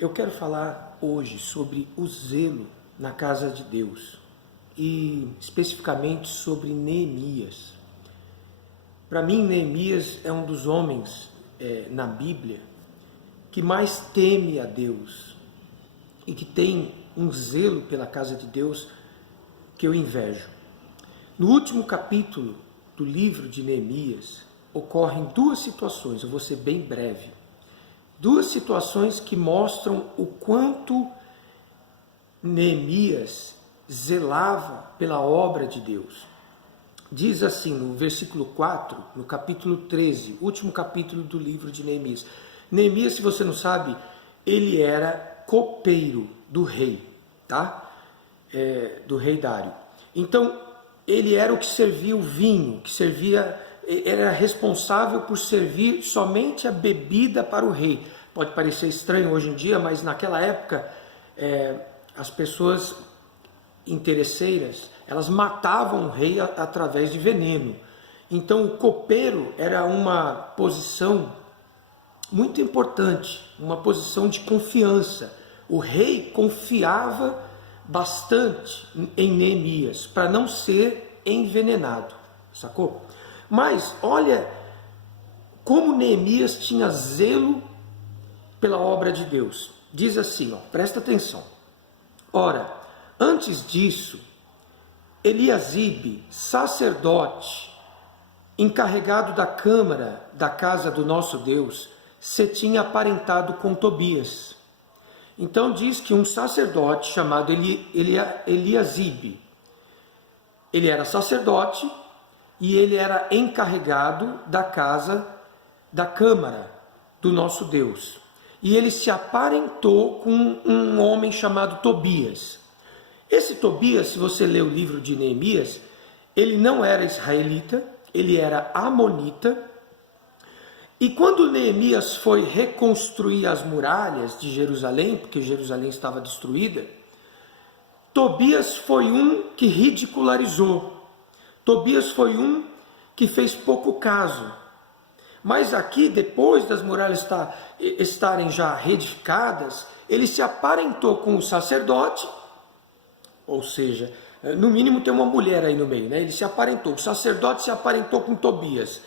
Eu quero falar hoje sobre o zelo na casa de Deus e especificamente sobre Neemias. Para mim, Neemias é um dos homens na Bíblia que mais teme a Deus e que tem um zelo pela casa de Deus que eu invejo. No último capítulo do livro de Neemias ocorrem duas situações, eu vou ser bem breve. Duas situações que mostram o quanto Neemias zelava pela obra de Deus. Diz assim no versículo 4, no capítulo 13, último capítulo do livro de Neemias. Neemias, se você não sabe, ele era copeiro do rei, tá? Do rei Dário. Então, ele era o que servia o vinho, era responsável por servir somente a bebida para o rei. Pode parecer estranho hoje em dia, mas naquela época as pessoas interesseiras, elas matavam o rei através de veneno. Então o copeiro era uma posição muito importante, uma posição de confiança. O rei confiava bastante em Neemias para não ser envenenado, sacou? Mas olha como Neemias tinha zelo pela obra de Deus. Diz assim, presta atenção. Ora, antes disso, Eliasibe, sacerdote, encarregado da câmara da casa do nosso Deus, se tinha aparentado com Tobias. Então diz que um sacerdote chamado Eliasibe, ele era sacerdote e ele era encarregado da casa, da câmara do nosso Deus. E ele se aparentou com um homem chamado Tobias. Esse Tobias, se você ler o livro de Neemias, ele não era israelita, ele era amonita. E quando Neemias foi reconstruir as muralhas de Jerusalém, porque Jerusalém estava destruída, Tobias foi um que ridicularizou. Tobias foi um que fez pouco caso. Mas aqui, depois das muralhas estarem já reedificadas, ele se aparentou com o sacerdote, ou seja, no mínimo tem uma mulher aí no meio, né? Ele se aparentou, o sacerdote se aparentou com Tobias.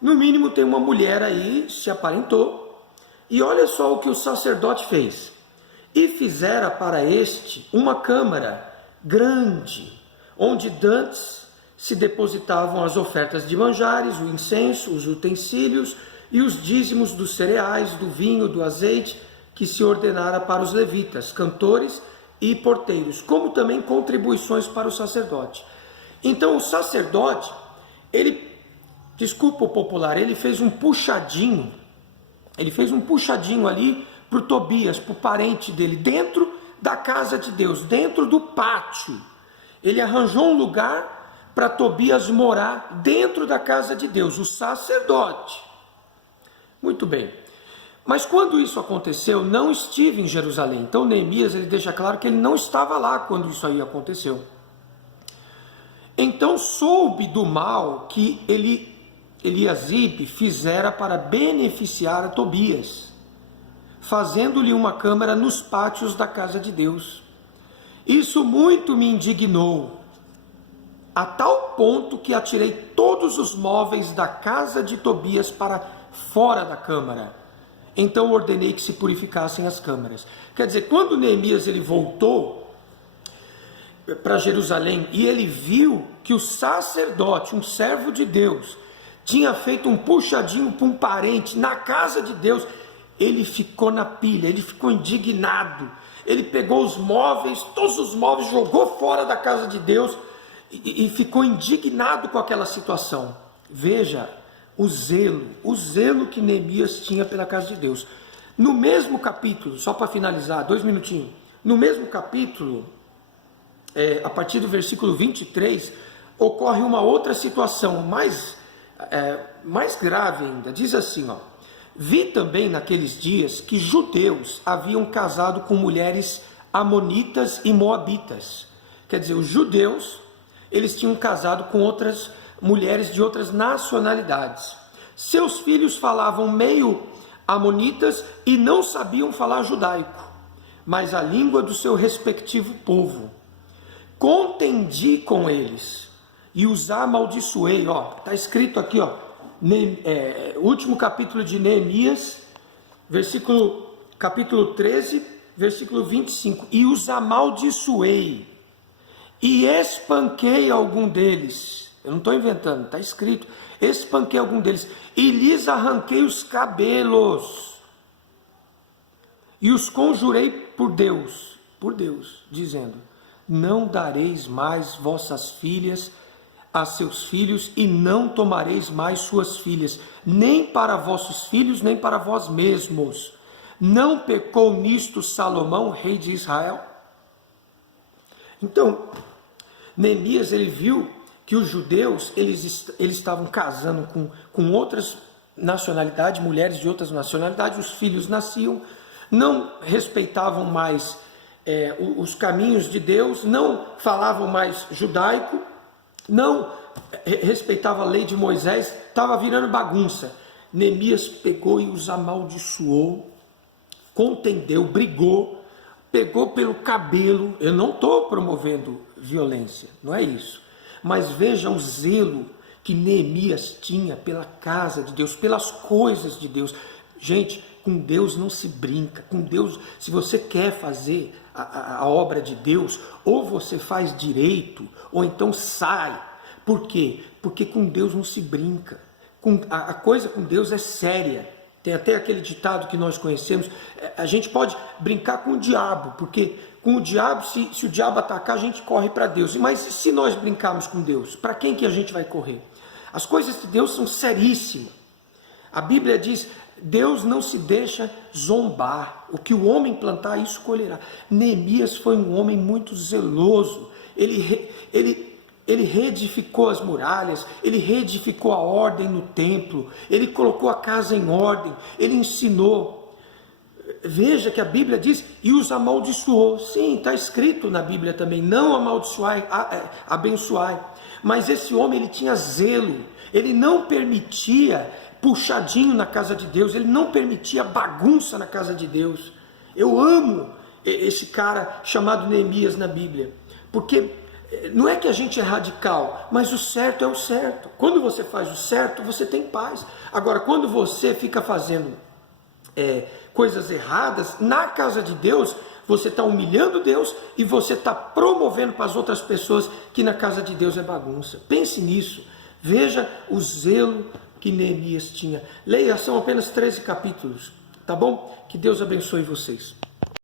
No mínimo tem uma mulher aí, se aparentou. E olha só o que o sacerdote fez. E fizera para este uma câmara grande, onde dantes se depositavam as ofertas de manjares, o incenso, os utensílios e os dízimos dos cereais, do vinho, do azeite, que se ordenara para os levitas, cantores e porteiros, como também contribuições para o sacerdote. Então o sacerdote, desculpa o popular, ele fez um puxadinho ali para o Tobias, para o parente dele, dentro da casa de Deus, dentro do pátio. Ele arranjou um lugar para Tobias morar dentro da casa de Deus, o sacerdote. Muito bem. Mas quando isso aconteceu, não estive em Jerusalém. Então Neemias, ele deixa claro que ele não estava lá quando isso aí aconteceu. Então soube do mal que Eliasibe fizera para beneficiar a Tobias, fazendo-lhe uma câmara nos pátios da casa de Deus. Isso muito me indignou, a tal ponto que atirei todos os móveis da casa de Tobias para fora da câmara. Então ordenei que se purificassem as câmaras. Quer dizer, quando Neemias ele voltou para Jerusalém e ele viu que o sacerdote, um servo de Deus, tinha feito um puxadinho para um parente na casa de Deus, ele ficou na pilha, ele ficou indignado. Ele pegou os móveis, todos os móveis, jogou fora da casa de Deus e ficou indignado com aquela situação. Veja o zelo que Neemias tinha pela casa de Deus. No mesmo capítulo, só para finalizar, 2 minutinhos, no mesmo capítulo, a partir do versículo 23, ocorre uma outra situação mais grave ainda. Diz assim, vi também naqueles dias que judeus haviam casado com mulheres amonitas e moabitas. Quer dizer, os judeus, eles tinham casado com outras mulheres de outras nacionalidades. Seus filhos falavam meio amonitas e não sabiam falar judaico. mas a língua do seu respectivo povo. Contendi com eles e os amaldiçoei. Está escrito aqui, último capítulo de Neemias, capítulo 13, versículo 25. E os amaldiçoei e espanquei algum deles. Eu não estou inventando, está escrito. Espanquei algum deles e lhes arranquei os cabelos e os conjurei por Deus, dizendo: não dareis mais vossas filhas a seus filhos, e não tomareis mais suas filhas, nem para vossos filhos, nem para vós mesmos. Não pecou nisto Salomão, rei de Israel? Então, Neemias, ele viu que os judeus, eles estavam casando com outras nacionalidades, mulheres de outras nacionalidades, os filhos nasciam, não respeitavam mais os caminhos de Deus, não falavam mais judaico, não respeitavam a lei de Moisés, estava virando bagunça. Neemias pegou e os amaldiçoou, contendeu, brigou, pegou pelo cabelo. Eu não estou promovendo violência, não é isso, mas veja o zelo que Neemias tinha pela casa de Deus, pelas coisas de Deus. Gente, com Deus não se brinca. Com Deus, se você quer fazer a obra de Deus, ou você faz direito, ou então sai. Por quê? Porque com Deus não se brinca. A coisa com Deus é séria. Tem até aquele ditado que nós conhecemos: a gente pode brincar com o diabo, porque com o diabo, se o diabo atacar, a gente corre para Deus. Mas e se nós brincarmos com Deus? Para quem que a gente vai correr? As coisas de Deus são seríssimas. A Bíblia diz: Deus não se deixa zombar. O que o homem plantar, isso colherá. Neemias foi um homem muito zeloso. Ele reedificou as muralhas, ele reedificou a ordem no templo, ele colocou a casa em ordem, ele ensinou. Veja que a Bíblia diz: e os amaldiçoou. Sim, está escrito na Bíblia também: não amaldiçoai, abençoai. Mas esse homem, ele tinha zelo, ele não permitia puxadinho na casa de Deus, ele não permitia bagunça na casa de Deus. Eu amo esse cara chamado Neemias na Bíblia, porque não é que a gente é radical, mas o certo é o certo. Quando você faz o certo, você tem paz. Agora, quando você fica fazendo coisas erradas na casa de Deus, você está humilhando Deus e você está promovendo para as outras pessoas que na casa de Deus é bagunça. Pense nisso. Veja o zelo que Neemias tinha. Leia, são apenas 13 capítulos, tá bom? Que Deus abençoe vocês.